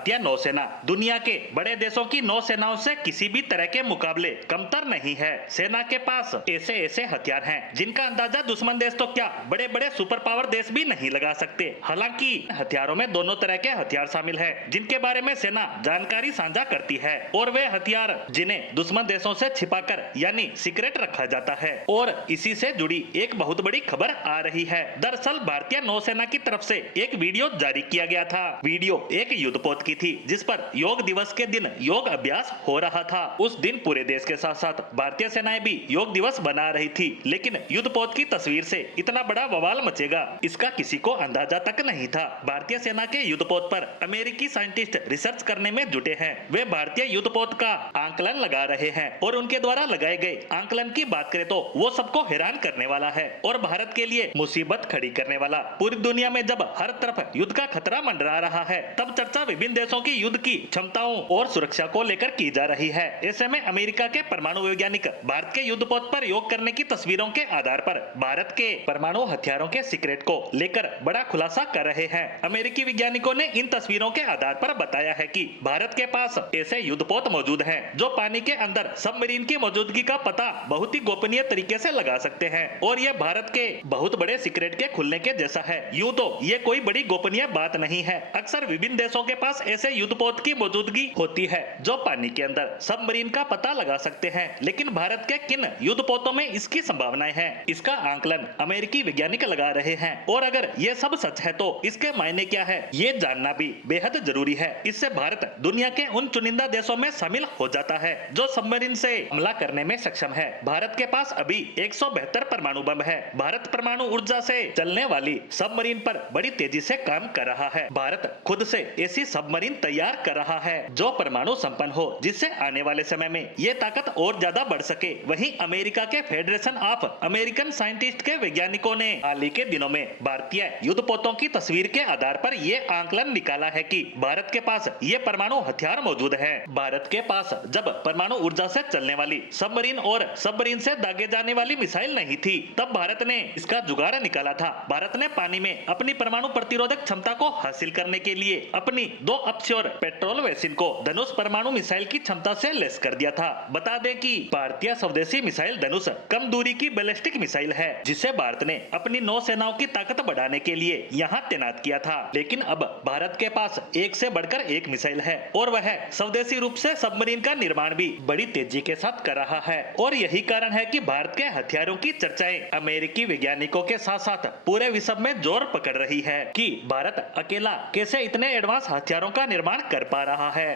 भारतीय नौसेना दुनिया के बड़े देशों की नौसेनाओं से किसी भी तरह के मुकाबले कमतर नहीं है। सेना के पास ऐसे ऐसे हथियार हैं जिनका अंदाजा दुश्मन देश तो क्या बड़े बड़े सुपर पावर देश भी नहीं लगा सकते। हालांकि हथियारों में दोनों तरह के हथियार शामिल हैं जिनके बारे में सेना जानकारी साझा करती है और वे हथियार जिन्हें दुश्मन देशों से छिपाकर यानी सीक्रेट रखा जाता है। और इसी से जुड़ी एक बहुत बड़ी खबर आ रही है। दरअसल भारतीय नौसेना की तरफ से एक वीडियो जारी किया गया था। वीडियो एक युद्धपोत की थी जिस पर योग दिवस के दिन योग अभ्यास हो रहा था। उस दिन पूरे देश के साथ साथ भारतीय सेनाएं भी योग दिवस बना रही थी, लेकिन युद्धपोत की तस्वीर से इतना बड़ा बवाल मचेगा इसका किसी को अंदाजा तक नहीं था। भारतीय सेना के युद्धपोत पर अमेरिकी साइंटिस्ट रिसर्च करने में जुटे हैं। वे भारतीय युद्धपोत का आंकलन लगा रहे हैं और उनके द्वारा लगाए गए आंकलन की बात करें तो वो सबको हैरान करने वाला है और भारत के लिए मुसीबत खड़ी करने वाला। पूरी दुनिया में जब हर तरफ युद्ध का खतरा मंडरा रहा है तब चर्चा विभिन्न देशों की युद्ध की क्षमताओं और सुरक्षा को लेकर की जा रही है। ऐसे में अमेरिका के परमाणु वैज्ञानिक भारत के युद्धपोत पर योग करने की तस्वीरों के आधार पर भारत के परमाणु हथियारों के सीक्रेट को लेकर बड़ा खुलासा कर रहे हैं। अमेरिकी वैज्ञानिकों ने इन तस्वीरों के आधार पर बताया है कि भारत के पास ऐसे युद्धपोत मौजूद हैं जो पानी के अंदर सबमरीन की मौजूदगी का पता बहुत ही गोपनीय तरीके से लगा सकते हैं और ये भारत के बहुत बड़े सीक्रेट के खुलने के जैसा है। यूं तो ये कोई बड़ी गोपनीय बात नहीं है। अक्सर विभिन्न देशों के पास ऐसे युद्धपोत की मौजूदगी होती है जो पानी के अंदर सबमरीन का पता लगा सकते हैं, लेकिन भारत के किन युद्धपोतों में इसकी संभावनाएं हैं, इसका आंकलन अमेरिकी वैज्ञानिक लगा रहे हैं। और अगर ये सब सच है तो इसके मायने क्या है ये जानना भी बेहद जरूरी है। इससे भारत दुनिया के उन चुनिंदा देशों में शामिल हो जाता है जो सबमरीन से हमला करने में सक्षम है। भारत के पास अभी 172 परमाणु बम है। भारत परमाणु ऊर्जा से चलने वाली सबमरीन पर बड़ी तेजी से काम कर रहा है। भारत खुद से ऐसी सबमरीन तैयार कर रहा है जो परमाणु संपन्न हो, जिससे आने वाले समय में ये ताकत और ज्यादा बढ़ सके। वहीं अमेरिका के फेडरेशन ऑफ अमेरिकन साइंटिस्ट के वैज्ञानिकों ने हाल ही के दिनों में भारतीय युद्धपोतों की तस्वीर के आधार पर ये आंकलन निकाला है कि भारत के पास ये परमाणु हथियार मौजूद है। भारत के पास जब परमाणु ऊर्जा से चलने वाली सबमरीन और सबमरीन से दागे जाने वाली मिसाइल नहीं थी तब भारत ने इसका जुगाड़ निकाला था। भारत ने पानी में अपनी परमाणु प्रतिरोधक क्षमता को हासिल करने के लिए अपनी 2 अपश्योर पेट्रोल वेसिन को धनुष परमाणु मिसाइल की क्षमता से लेस कर दिया था। बता दें कि भारतीय स्वदेशी मिसाइल धनुष कम दूरी की बैलिस्टिक मिसाइल है जिसे भारत ने अपनी नौसेनाओं की ताकत बढ़ाने के लिए यहाँ तैनात किया था। लेकिन अब भारत के पास एक से बढ़कर एक मिसाइल है और वह स्वदेशी रूप से सबमरीन का निर्माण भी बड़ी तेजी के साथ कर रहा है। और यही कारण है कि भारत के हथियारों की चर्चाएं अमेरिकी वैज्ञानिकों के साथ साथ पूरे विश्व में जोर पकड़ रही है कि भारत अकेला कैसे इतने एडवांस हथियारों का निर्माण कर पा रहा है।